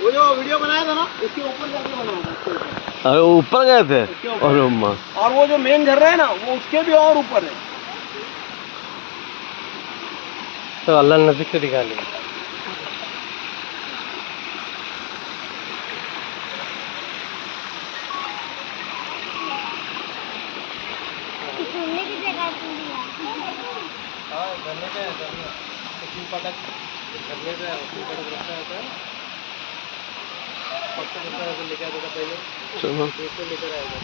वो जो वीडियो बनाया था ना, इसके ऊपर जाके बनाया था। अरे ऊपर गए थे? और और वो जो मेन झरना है ना, वो उसके भी और ऊपर है। तो अल्लाह नजदीक से दिखा लिया। घूमने की जगह झरने का है, झरना पटक झरने का पटक रखा है, पक्का लेके आता था पहले। चलो लेकर आएगा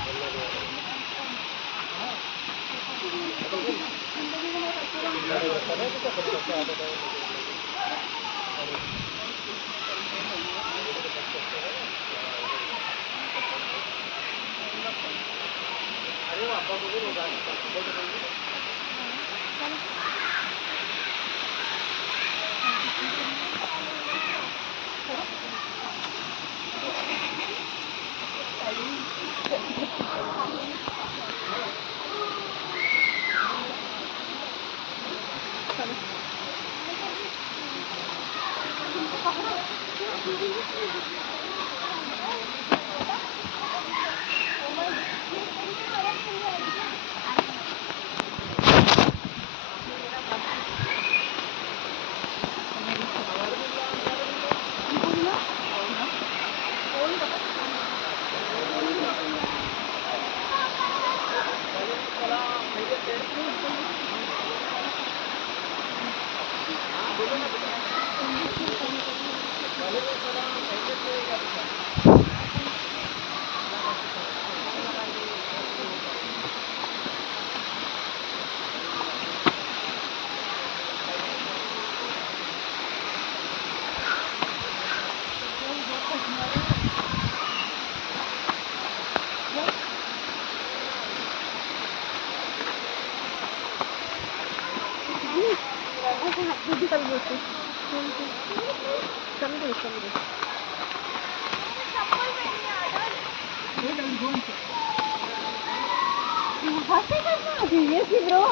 Yes, bro.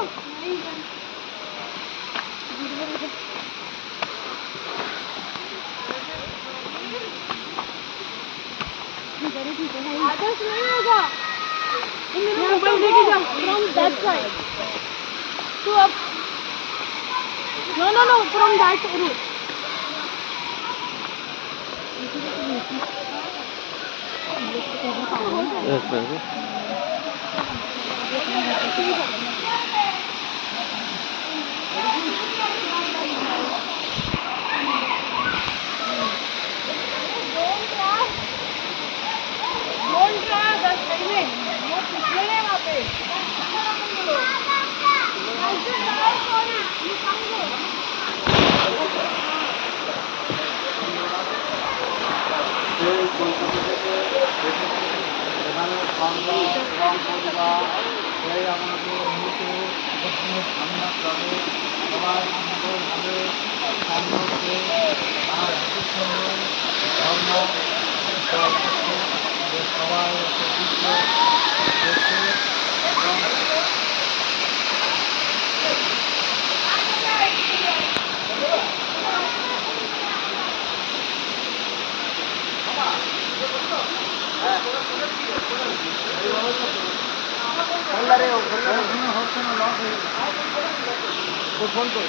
आदर्श नहीं होगा। मोबाइल लेके जाओ from that side to up. No, from that route. Phone कर